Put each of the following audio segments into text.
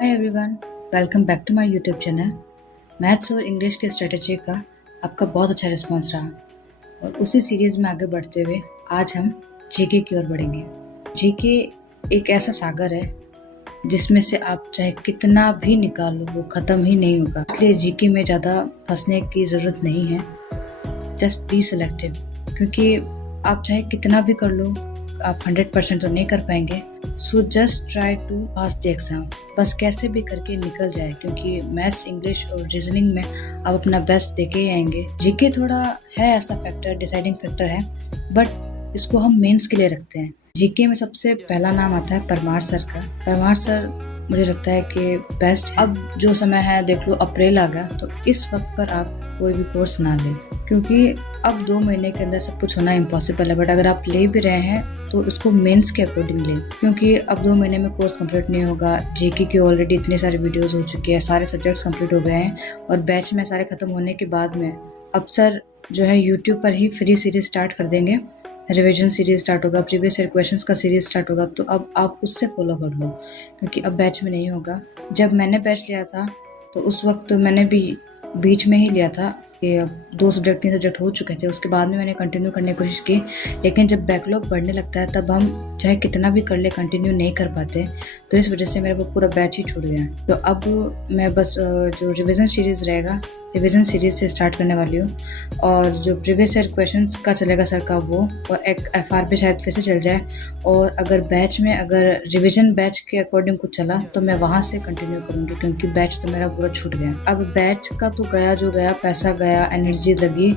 Hi everyone, welcome back to my YouTube channel. Maths और English के strategy का आपका बहुत अच्छा रिस्पांस रहा और उसी सीरीज़ में आगे बढ़ते हुए आज हम जीके की ओर बढ़ेंगे। जीके एक ऐसा सागर है जिसमें से आप चाहे कितना भी निकालो वो ख़त्म ही नहीं होगा, इसलिए जीके में ज़्यादा फंसने की ज़रूरत नहीं है। जस्ट बी सिलेक्टिव, क्योंकि आप चाहे कितना भी कर लो आप 100% तो नहीं कर पाएंगे। So just try to pass the exam, बस कैसे भी करके निकल जाए, क्योंकि मैथ्स, इंग्लिश और रीजनिंग में आप अपना बेस्ट देके ही आएंगे। जीके थोड़ा है ऐसा फैक्टर, डिसाइडिंग फैक्टर है, बट इसको हम मेंस के लिए रखते हैं। जीके में सबसे पहला नाम आता है परमार सर का। परमार सर मुझे लगता है कि बेस्ट है। अब जो समय है देख लो, अप्रैल आ गया, तो इस वक्त पर आप कोई भी कोर्स ना लें, क्योंकि अब 2 महीने के अंदर सब कुछ होना इम्पॉसिबल है। बट अगर आप ले भी रहे हैं तो उसको मेंस के अकॉर्डिंग लें, क्योंकि अब 2 महीने में कोर्स कंप्लीट नहीं होगा। जीके की ऑलरेडी इतने सारे वीडियोस हो चुके हैं, सारे सब्जेक्ट्स कंप्लीट हो गए हैं और बैच में सारे खत्म होने के बाद में अब सर जो है यूट्यूब पर ही फ्री सीरीज स्टार्ट कर देंगे। रिवीजन सीरीज स्टार्ट होगा, प्रीवियस ईयर क्वेश्चंस का सीरीज स्टार्ट होगा, तो अब आप उससे फॉलो कर लो, क्योंकि अब बैच में नहीं होगा। जब मैंने बैच लिया था तो उस वक्त मैंने भी बीच में ही लिया था कि 2 सब्जेक्ट 3 सब्जेक्ट हो चुके थे, उसके बाद में मैंने कंटिन्यू करने की कोशिश की, लेकिन जब बैकलॉग बढ़ने लगता है तब हम चाहे कितना भी कर ले कंटिन्यू नहीं कर पाते, तो इस वजह से मेरा वो पूरा बैच ही छूट गया। तो अब मैं बस जो रिवीजन सीरीज़ रहेगा, रिवीजन सीरीज से स्टार्ट करने वाली हूँ, और जो प्रीवियस ईयर क्वेश्चंस का चलेगा सर का वो, और एक एफआर पे शायद फिर से चल जाए, और अगर बैच में अगर रिवीजन बैच के अकॉर्डिंग कुछ चला तो मैं वहाँ से कंटिन्यू करूँगी, क्योंकि बैच तो मेरा पूरा छूट गया। अब बैच का तो गया जो गया, पैसा गया, एनर्जी लगी,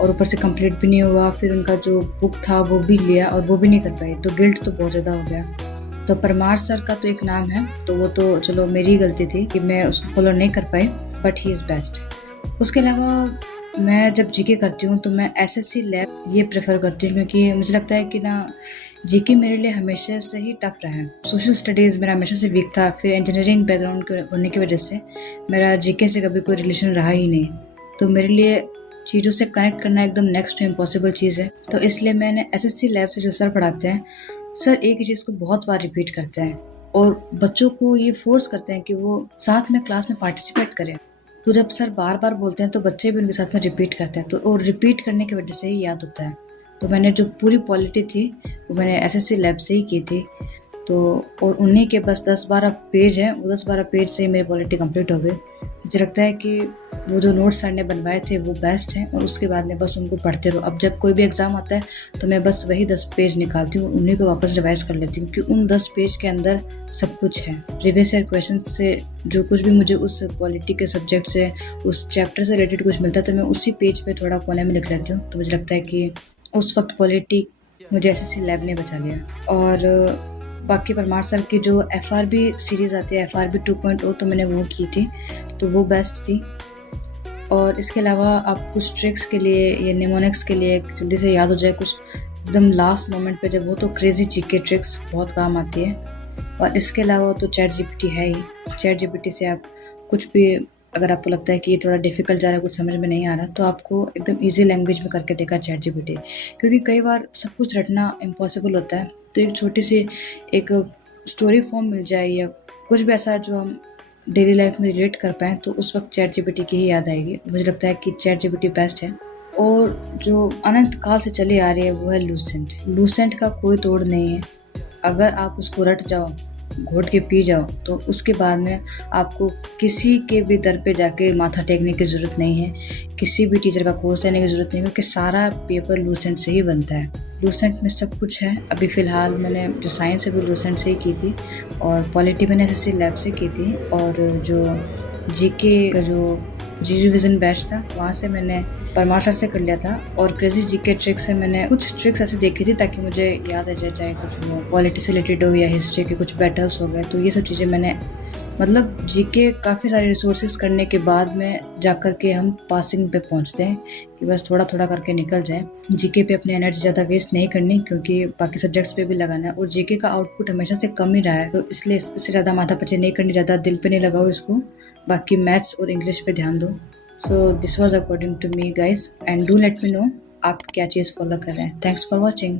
और ऊपर से कंप्लीट भी नहीं हुआ। फिर उनका जो बुक था वो भी लिया और वो भी नहीं कर पाई, तो गिल्ट तो बहुत ज़्यादा हो गया। तो परमार सर का तो एक नाम है, तो वो तो चलो मेरी गलती थी कि मैं उसको फॉलो नहीं कर पाई, बट ही इज़ बेस्ट। उसके अलावा मैं जब जीके करती हूँ तो मैं एसएससी लैब ये प्रेफर करती हूँ, क्योंकि मुझे लगता है कि ना जीके मेरे लिए हमेशा से ही टफ रहा है। सोशल स्टडीज़ मेरा हमेशा से वीक था, फिर इंजीनियरिंग बैकग्राउंड होने की वजह से मेरा जीके से कभी कोई रिलेशन रहा ही नहीं, तो मेरे लिए चीज़ों से कनेक्ट करना एकदम नेक्स्ट टू इम्पॉसिबल चीज़ है। तो इसलिए मैंने एसएससी लैब से जो सर पढ़ाते हैं, सर एक ही चीज़ को बहुत बार रिपीट करते हैं और बच्चों को ये फोर्स करते हैं कि वो साथ में क्लास में पार्टिसिपेट करें। तो जब सर बार बार बोलते हैं तो बच्चे भी उनके साथ में रिपीट करते हैं, तो और रिपीट करने की वजह से ही याद होता है। तो मैंने जो पूरी पॉलिटी थी वो मैंने एसएससी लैब से ही की थी, तो और उन्हीं के बस 10-12 पेज हैं, वो 10-12 पेज से ही मेरी पॉलिटी कंप्लीट हो गई। मुझे लगता है कि वो जो नोट्स सर ने बनवाए थे वो बेस्ट हैं, और उसके बाद में बस उनको पढ़ते रहो। अब जब कोई भी एग्ज़ाम आता है तो मैं बस वही 10 पेज निकालती हूँ, उन्हीं को वापस रिवाइज कर लेती हूँ, क्योंकि उन 10 पेज के अंदर सब कुछ है। प्रीवियस ईयर क्वेश्चन से जो कुछ भी मुझे उस पॉलिटी के सब्जेक्ट से, उस चैप्टर से रिलेटेड कुछ मिलता है, तो मैं उसी पेज पे थोड़ा कोने में लिख लेती हूँ। तो मुझे लगता है कि उस वक्त पॉलिटी मुझे एसएससी लैब ने बचा लिया। और बाकी परमार सर की जो एफआरबी सीरीज़ आती है, एफआरबी 2.0, तो मैंने वो की थी, तो वो बेस्ट थी। और इसके अलावा आप कुछ ट्रिक्स के लिए या निमोनिक्स के लिए जल्दी से याद हो जाए कुछ एकदम लास्ट मोमेंट पे, जब वो तो क्रेजी जीके ट्रिक्स बहुत काम आती है। और इसके अलावा तो चैट जीपीटी है ही। चैट जीपीटी से आप कुछ भी, अगर आपको लगता है कि ये थोड़ा डिफ़िकल्ट जा रहा है, कुछ समझ में नहीं आ रहा, तो आपको एकदम ईजी लैंग्वेज में करके देगा चैट जीपीटी, क्योंकि कई बार सब कुछ रटना इम्पॉसिबल होता है। तो एक छोटी सी एक स्टोरी फॉर्म मिल जाए या कुछ भी ऐसा जो हम डेली लाइफ में रिलेट कर पाएँ, तो उस वक्त चैट जीपीटी की ही याद आएगी। मुझे लगता है कि चैट जीपीटी बेस्ट है। और जो अनंत काल से चली आ रही है वो है लूसेंट। लूसेंट का कोई तोड़ नहीं है। अगर आप उसको रट जाओ, घोट के पी जाओ, तो उसके बाद में आपको किसी के भी दर पे जाके माथा टेकने की ज़रूरत नहीं है, किसी भी टीचर का कोर्स लेने की ज़रूरत नहीं है, क्योंकि सारा पेपर लूसेंट से ही बनता है। लूसेंट में सब कुछ है। अभी फ़िलहाल मैंने जो साइंस है वो लूसेंट से ही की थी, और पॉलिटी मैंने एसएससी लैब से की थी, और जो जीके का जो जी रिविज़न बैच था वहाँ से मैंने परमार सर से कर लिया था। और क्रेजी जीके ट्रिक्स से मैंने कुछ ट्रिक्स ऐसे देखी थी ताकि मुझे याद आ जाए, चाहे कुछ पॉलिटी से रिलेटेड हो या हिस्ट्री के कुछ बैटल्स हो गए, तो ये सब चीज़ें मैंने, मतलब जीके काफ़ी सारे रिसोर्सेज करने के बाद में जाकर के हम पासिंग पे पहुंचते हैं कि बस थोड़ा थोड़ा करके निकल जाए। जीके पे अपनी एनर्जी ज़्यादा वेस्ट नहीं करनी, क्योंकि बाकी सब्जेक्ट्स पे भी लगाना है, और जीके का आउटपुट हमेशा से कम ही रहा है, तो इसलिए इससे ज़्यादा माथापच्ची नहीं करनी, ज़्यादा दिल पे नहीं लगाओ इसको। बाकी मैथ्स और इंग्लिश पे ध्यान दो। So this was according to me guys, and do let me know आप क्या चीज़ फॉलो कर रहे हैं। Thanks for watching.